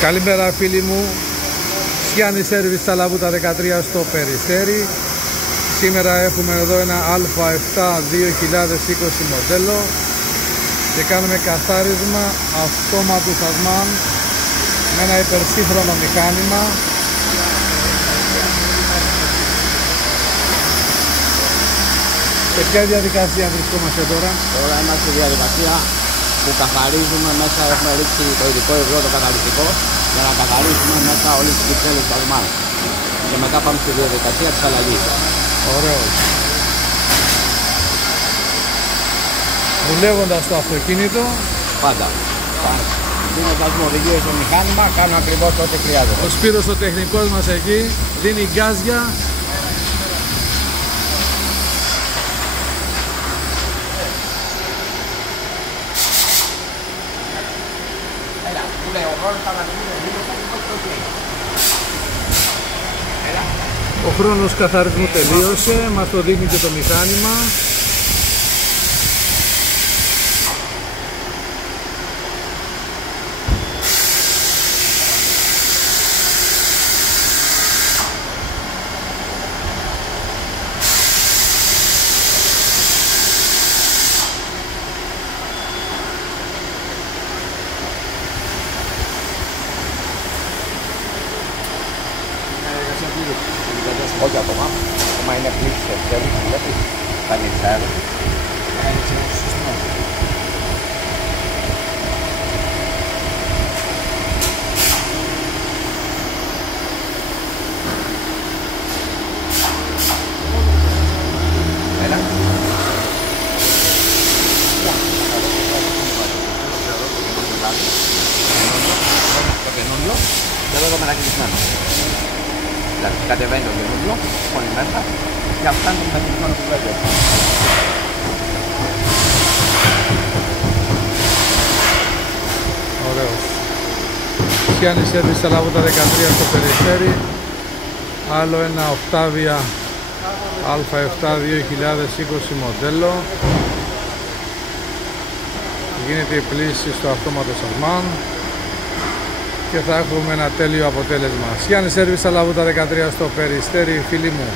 Καλημέρα φίλοι μου, Γιάννη Σέρβις στα Λαβούτα 13 στο Περιστέρι. Σήμερα έχουμε εδώ ένα Α7 2020 μοντέλο και κάνουμε καθάρισμα αυτόματου σασμάν με ένα υπερσύγχρονο μηχάνημα. Σε ποια διαδικασία βρισκόμαστε τώρα? Τώρα είμαστε στη διαδικασία που καθαρίζουμε μέσα, έχουμε ρίξει το ειδικό υγρό, το καταλυτικό, για να καθαρίσουμε μέσα όλες τις κυψέλες σασμάν. Και μετά πάμε στη διαδικασία της αλλαγής. Ωραίος. Δουλεύοντας το αυτοκίνητο, Πάντα. Δίνοντας μου οδηγίες στο μηχάνημα, κάνω ακριβώς ό,τι χρειάζεται. ο Σπύρος ο τεχνικός μας εκεί δίνει γκάζια. Ο χρόνος καθαρισμού τελείωσε, μας το δείχνει και το μηχάνημα. Όχι ακόμα. Ακόμα είναι πλήξη σε χέρι, βλέπεις. Θα νητσάρει. Έτσι, σωστό. Έλα. Το καινούριο και εδώ το μετακινησμένο. Δηλαδή κατεβαίνει το καινούριο, πολύ μέσα και αυτά είναι το μετακινημένο που πρέπει. Ωραίος. Γιάννη Σέρβις στα Λαβούτα 13 στο Περιστέρι. Άλλο ένα Octavia Α7 2020 μοντέλο. Γίνεται η πλήση στο αυτόματο σασμάν και θα έχουμε ένα τέλειο αποτέλεσμα. Γιάννη Σέρβις στα Λαβούτα 13 στο Περιστέρι, φίλοι μου.